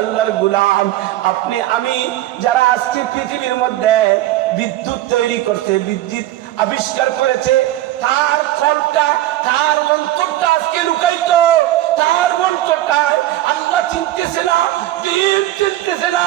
আল্লাহর গুলাম। আপনি, আমি যারা আজকে পৃথিবীর মধ্যে বিদ্যুৎ তৈরি করছে, বিদ্যুৎ আবিষ্কার করেছে, তার ফলটা তার মন্ত্রটা আজকে লুকাইত তার মন্ত্রটায় আল্লাহ চিনতেছে না চিনতেছে না।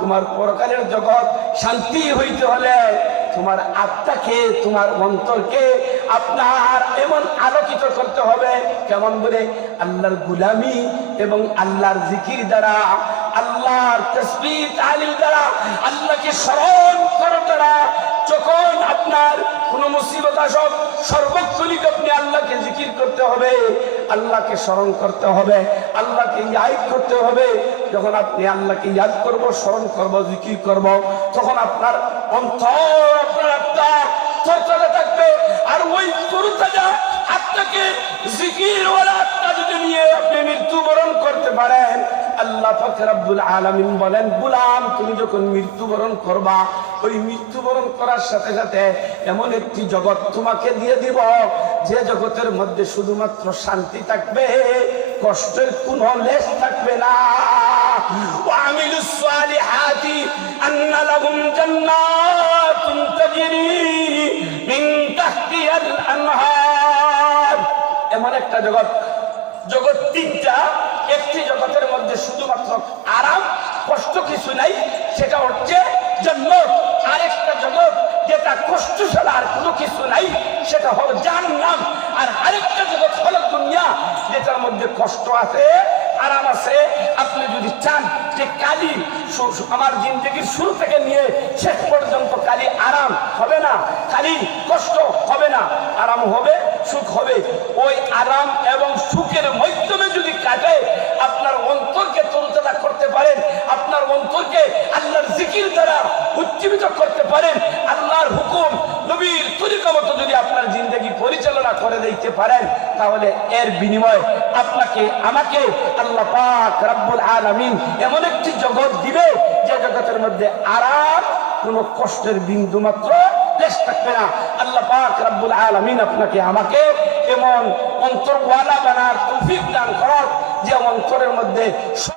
তোমার পরকালের জগৎ শান্তি হইতে হলে তোমার আত্মাকে, তোমার অন্তরকে আপনার এমন আলোকিত করতে হবে, কেমন বলে? আল্লাহর গুলামি এবং আল্লাহর জিকির দ্বারা, আল্লাহর তসবিহ তালিল দ্বারা, আল্লাহকে স্মরণ করার দ্বারা যখন আপনার কোন মুসিবত আসব সর্বক্ষণিক আপনি আল্লাহকে জিকির করতে হবে, আল্লাহকে স্মরণ করতে হবে, আল্লাহকে ইয়াদ করতে হবে যখন আপনি আল্লাহকে ইয়াদ করব, স্মরণ করব, জিকির করব, তখন আপনার অন্তর, আপনার আত্মা চর্চাতে থাকবে। আর ওই তরুতাজা আত্মাকে জিকির ওয়ালা আত্মা যদি নিয়ে আপনি মৃত্যুবরণ করতে পারেন, আল্লাহ ফকরাবুল আলমিন বলেন, গুলাম, তুমি যখন মৃত্যুবরণ করবা, ওই মৃত্যুবরণ করার সাথে সাথে এমন একটি জগৎ তোমাকে দিয়ে দিব, যে জগতের মধ্যে শুধুমাত্র শান্তি থাকবে, কষ্টের কোনো লেশ থাকবে না। وعملوا الصالحات أن لهم جنات تجري من تحتها الأنهار এমন একটা জগৎ জগৎ তিনটা একটি জগতের মধ্যে শুধুমাত্র আরাম কষ্ট কিছু নাই সেটা হচ্ছে জন্নত আরেকটা জগৎ যেটা কষ্ট ছাড়া আর কোনো কিছু নাই সেটা হলো জাহান্নাম আর আরেকটা জগৎ হলো দুনিয়া যেটার মধ্যে কষ্ট আছে আরাম আছে আপনি যদি চান যে কালি আমার জিন্দগির শুরু থেকে নিয়ে শেষ পর্যন্ত কালি আরাম হবে না, কালি কষ্ট হবে না, আরাম হবে, সুখ হবে। ওই আরাম এবং সুখের মাধ্যমে যদি কাটে আপনার অন্তরকে তরুতাজা করতে পারেন, আপনার অন্তরকে আল্লাহর জিকির দ্বারা উজ্জীবিত করতে পারেন আল্লাহর হুকুম নবীর তরিকা মতো যদি আপনার জিন্দগি পরিচালনা করে দিতে পারেন, তাহলে এর বিনিময় আপনাকে, আমাকে আল্লাহ পাক রব্বুল আলামিন এমন একটি জগৎ দিবে, যে জগতের মধ্যে আরাম কোনো কষ্টের বিন্দু মাত্র লেশ আল্লাহ পাক রব্বুল আলামিন আপনাকে, আমাকে এমন অন্তরওয়ালা বানার তৌফিক দান করার যে অন্তরের মধ্যে